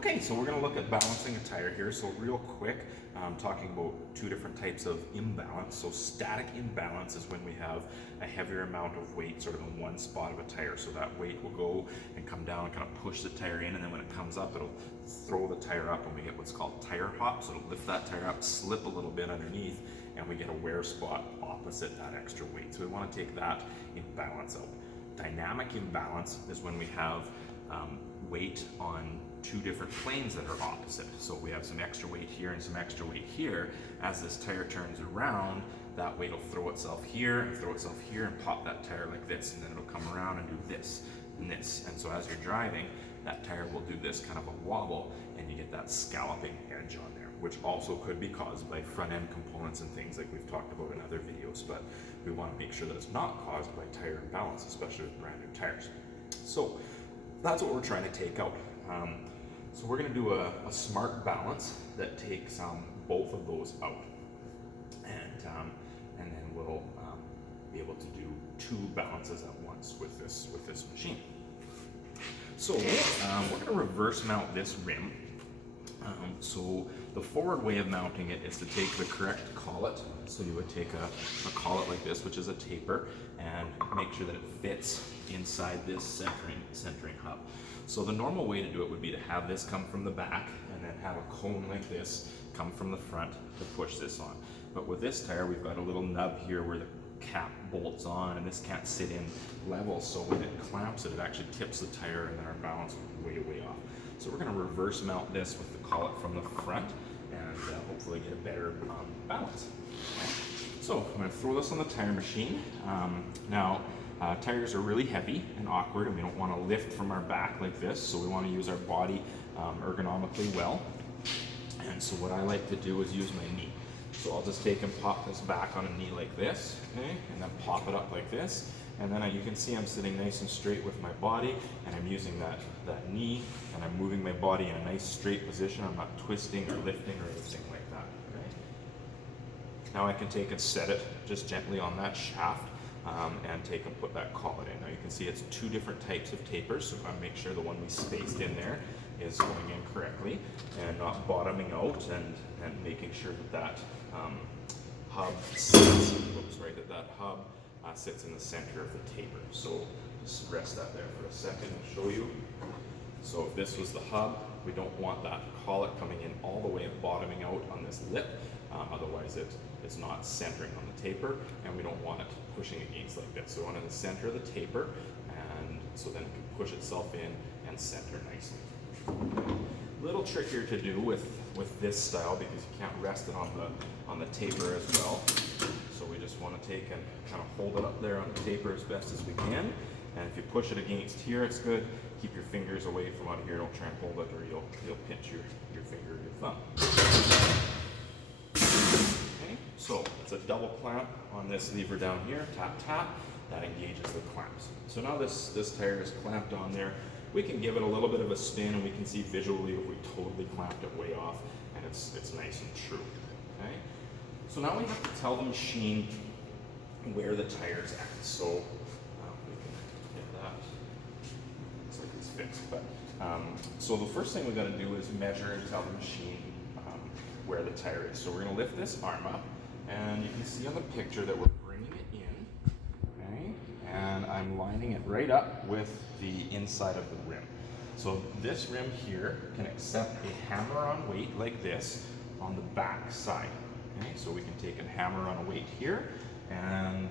Okay, so we're going to look at balancing a tire here. So real quick, talking about two different types of imbalance. So static imbalance is when we have a heavier amount of weight sort of in one spot of a tire. So that weight will go and come down and kind of push the tire in, and then when it comes up, it'll throw the tire up and we get what's called tire hop. So it'll lift that tire up, slip a little bit underneath, and we get a wear spot opposite that extra weight. So we want to take that imbalance out. Dynamic imbalance is when we have weight on two different planes that are opposite. So we have some extra weight here and some extra weight here. As this tire turns around, that weight will throw itself here and throw itself here and pop that tire like this, and then it'll come around and do this and this. And so as you're driving, that tire will do this kind of a wobble, and you get that scalloping edge on there, which also could be caused by front end components and things like we've talked about in other videos, but we want to make sure that it's not caused by tire imbalance, especially with brand new tires. So that's what we're trying to take out. So we're going to do a smart balance that takes both of those out, and then we'll be able to do two balances at once with this machine. So we're going to reverse mount this rim. So the forward way of mounting it is to take the correct collet. So you would take a collet like this, which is a taper, and make sure that it fits inside this centering hub. So the normal way to do it would be to have this come from the back and then have a cone like this come from the front to push this on. But with this tire, we've got a little nub here where the cap bolts on, and this can't sit in level, so when it clamps it, it actually tips the tire, and then our balance will be way off. So we're going to reverse mount this with the collet from the front, and hopefully get a better balance. So I'm going to throw this on the tire machine. Now tires are really heavy and awkward, and we don't want to lift from our back like this, so we want to use our body ergonomically well. And so what I like to do is use my knee. So I'll just take and pop this back on a knee like this, okay, and then pop it up like this. And then you can see I'm sitting nice and straight with my body, and I'm using that knee, and I'm moving my body in a nice straight position. I'm not twisting or lifting or anything like that. Okay? Now I can take and set it just gently on that shaft, and take and put that collet in. Now you can see it's two different types of tapers, so I make sure the one we spaced in there is going in correctly and not bottoming out, and making sure that hub sits, that hub sits in the center of the taper. So just rest that there for a second and show you. So if this was the hub, we don't want that collet coming in all the way and bottoming out on this lip. Otherwise it's not centering on the taper, and we don't want it pushing against like this. So we want it in the center of the taper, and so then it can push itself in and center nicely. A little trickier to do with this style because you can't rest it on the taper as well. So we just want to take and kind of hold it up there on the taper as best as we can. And if you push it against here, it's good. Keep your fingers away from out here. Don't try and hold it, or you'll pinch your finger or your thumb. Okay, so it's a double clamp on this lever down here. Tap, tap. That engages the clamps. So now this tire is clamped on there. We can give it a little bit of a spin, and we can see visually if we totally clamped it way off, and it's nice and true. Okay. So now we have to tell the machine where the tire's at. So we can get that. Looks like it's fixed, but so the first thing we've got to do is measure and tell the machine where the tire is. So we're going to lift this arm up, and you can see on the picture that we're bringing it in. Okay, and I'm lining it right up with the inside of the rim. So this rim here can accept a hammer-on weight like this on the back side. Okay, so we can take a hammer on a weight here, and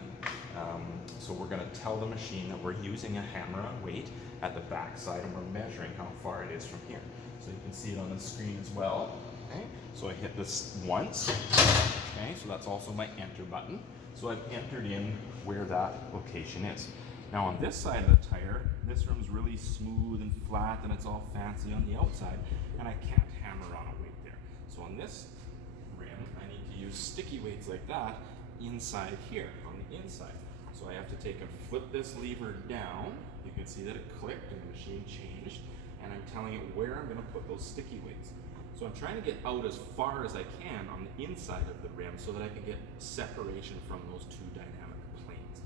so we're going to tell the machine that we're using a hammer on weight at the back side, and we're measuring how far it is from here. So you can see it on the screen as well. Okay, so I hit this once. Okay, so that's also my enter button. So I've entered in where that location is. Now on this side of the tire, this rim's really smooth and flat, and it's all fancy on the outside, and I can't hammer on a weight there. So on this rim, I need to use sticky weights like that inside here, on the inside. So I have to take and flip this lever down. You can see that it clicked and the machine changed, and I'm telling it where I'm going to put those sticky weights. So I'm trying to get out as far as I can on the inside of the rim so that I can get separation from those two dynamic planes.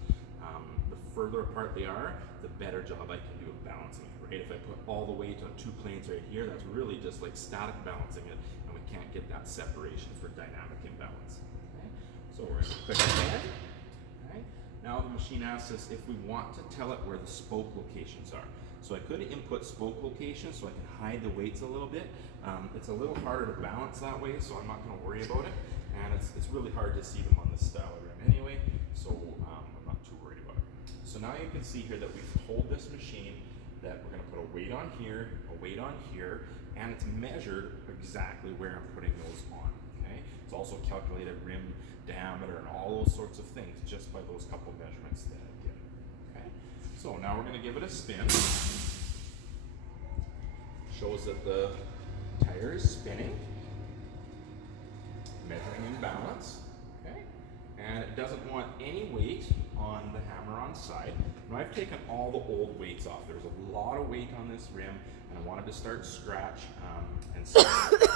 The further apart they are, the better job I can do of balancing it, right? If I put all the weight on two planes right here, that's really just like static balancing it, and we can't get that separation for dynamic imbalance. Okay? So we're going to click again. Okay? Now the machine asks us if we want to tell it where the spoke locations are. So I could input spoke locations so I can hide the weights a little bit. It's a little harder to balance that way, so I'm not going to worry about it. And it's really hard to see them on this style of rim anyway, so I'm not too worried about it. So now you can see here that we've told this machine that we're going to put a weight on here, a weight on here, and it's measured exactly where I'm putting those on. Okay? It's also calculated rim diameter and all those sorts of things just by those couple measurements that I did. Okay? So now we're going to give it a spin. Shows that the tire is spinning, measuring imbalance. Okay? And it doesn't want any weight on the hammer-on side. Now I've taken all the old weights off. There's a lot of weight on this rim, and I wanted to start scratch and start. Okay?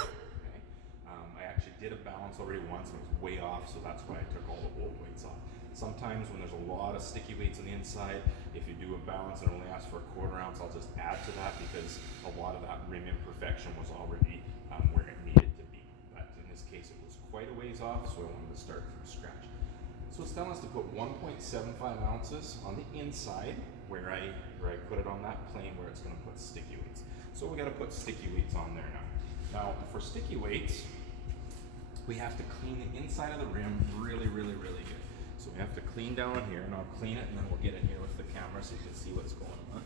I actually did a balance already once, and it was way off, so that's why I took all the old weights off. Sometimes when there's a lot of sticky weights on the inside, if you do a balance and only ask for a 1/4 ounce, I'll just add to that because a lot of that rim imperfection was already where it needed to be. But in this case, it was quite a ways off, so I wanted to start from scratch. So it's telling us to put 1.75 ounces on the inside where I put it on that plane where it's going to put sticky weights. So we got to put sticky weights on there now. Now for sticky weights, we have to clean the inside of the rim really, really, really good. So we have to clean down here, and I'll clean it, and then we'll get in here with the camera so you can see what's going on.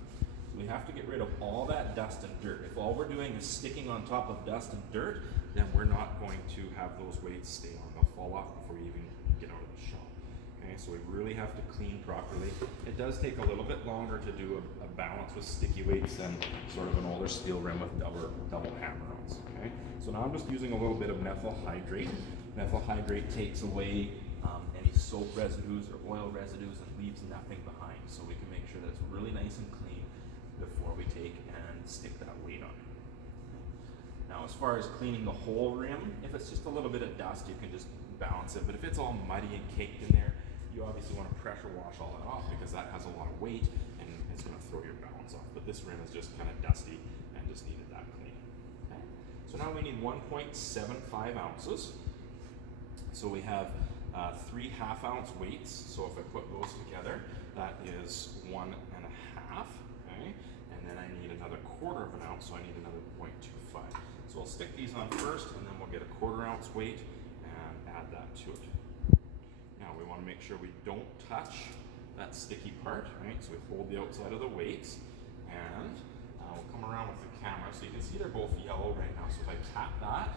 So we have to get rid of all that dust and dirt. If all we're doing is sticking on top of dust and dirt, then we're not going to have those weights stay on. They'll fall off before you even get out of the shop. Okay, so we really have to clean properly. It does take a little bit longer to do a balance with sticky weights than sort of an older steel rim with double hammer-ons. Okay, so now I'm just using a little bit of methyl hydrate. Methyl hydrate takes away any soap residues or oil residues and leaves nothing behind, so we can make sure that it's really nice and clean before we take and stick that weight on. Now, as far as cleaning the whole rim, if it's just a little bit of dust, you can just balance it. But if it's all muddy and caked in there, you obviously want to pressure wash all that off because that has a lot of weight and it's going to throw your balance off. But this rim is just kind of dusty and just needed that clean. Okay. So now we need 1.75 ounces. So we have 3 half-ounce weights. So if I put those together, that is 1.5. Okay. And then I need another 1/4 ounce, so I need another 0.25. So I'll stick these on first, and then we'll get a 1/4 ounce weight and add that to it. Now we want to make sure we don't touch that sticky part, right? So we hold the outside of the weights, and we'll come around with the camera so you can see they're both yellow right now. So if I tap that,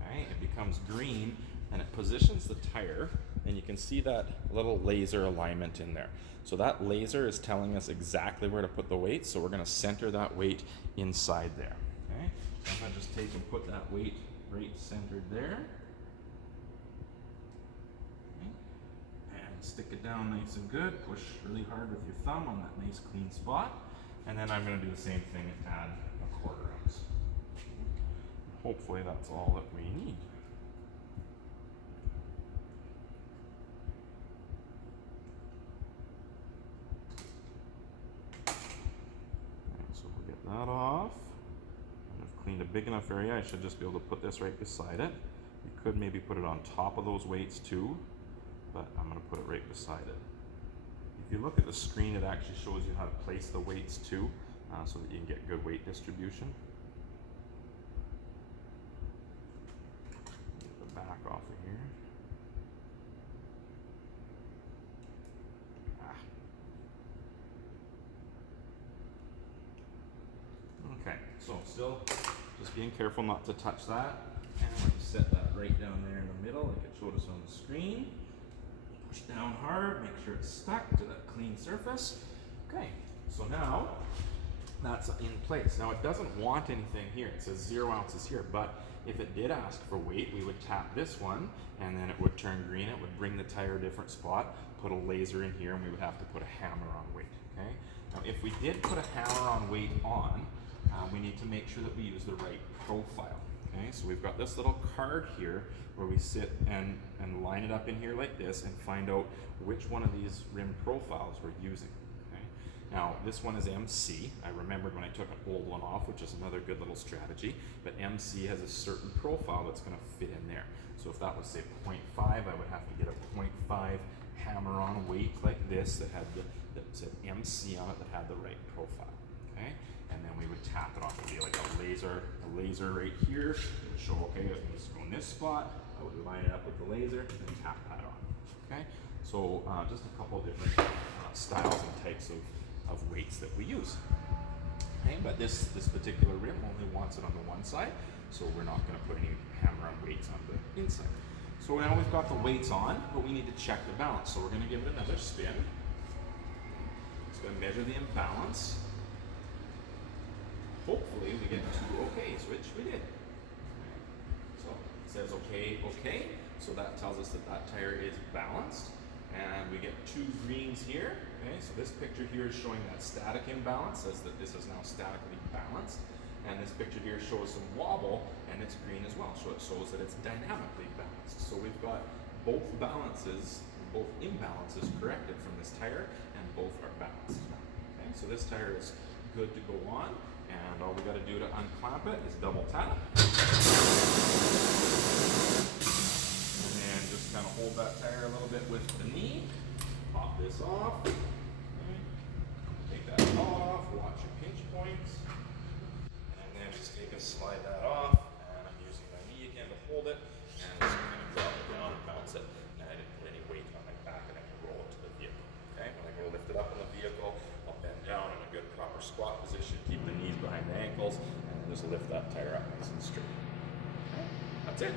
okay, it becomes green, and it positions the tire, and you can see that little laser alignment in there. So that laser is telling us exactly where to put the weight, so we're going to center that weight inside there. Okay, so I'm going to just take and put that weight right centered there. Stick it down nice and good, push really hard with your thumb on that nice clean spot, and then I'm going to do the same thing and add a 1/4 ounce. Hopefully that's all that we need. Right, so we'll get that off. And I've cleaned a big enough area, I should just be able to put this right beside it. You could maybe put it on top of those weights too, but I'm going to put it right beside it. If you look at the screen, it actually shows you how to place the weights too, so that you can get good weight distribution. Get the back off of here. Okay, so still just being careful not to touch that. And we're going to set that right down there in the middle like it showed us on the screen. Push down hard, make sure it's stuck to that clean surface. Okay, so now that's in place. Now it doesn't want anything here. It says 0 ounces here, but if it did ask for weight, we would tap this one and then it would turn green. It would bring the tire a different spot, put a laser in here, and we would have to put a hammer on weight. Okay. Now if we did put a hammer on weight on, we need to make sure that we use the right profile. Okay, so we've got this little card here where we sit and line it up in here like this and find out which one of these rim profiles we're using. Okay? Now, this one is MC. I remembered when I took an old one off, which is another good little strategy, but MC has a certain profile that's going to fit in there. So if that was, say, 0.5, I would have to get a 0.5 hammer-on weight like this that had that said MC on it that had the right profile. Okay? And then we would tap it off. It would be like a laser right here. It would show, okay, it needs to go in this spot. I would line it up with the laser and then tap that on. Okay? So just a couple different styles and types of weights that we use. Okay? But this particular rim only wants it on the one side, so we're not going to put any hammer-on weights on the inside. So now we've got the weights on, but we need to check the balance. So we're going to give it another spin. It's going to measure the imbalance. Hopefully we get 2 okays, which we did. So it says okay, okay. So that tells us that that tire is balanced. And we get 2 greens here. Okay, so this picture here is showing that static imbalance, says that this is now statically balanced. And this picture here shows some wobble, and it's green as well. So it shows that it's dynamically balanced. So we've got both balances, both imbalances corrected from this tire, and both are balanced. Okay, so this tire is good to go on. And all we got to do to unclamp it is double tap. And then just kind of hold that tire a little bit with the knee. Pop this off. Okay. Take that off. Watch your pinch points. And then just slide that off. And I'm using my knee again to hold it. And just kind of drop it down and bounce it. And I didn't put any weight on my back, and I can roll it to the vehicle. Okay. When I go lift it up on the vehicle, I'll bend down in a good proper squat position, keep the knees behind the ankles, and just lift that tire up nice and straight. Okay. That's it.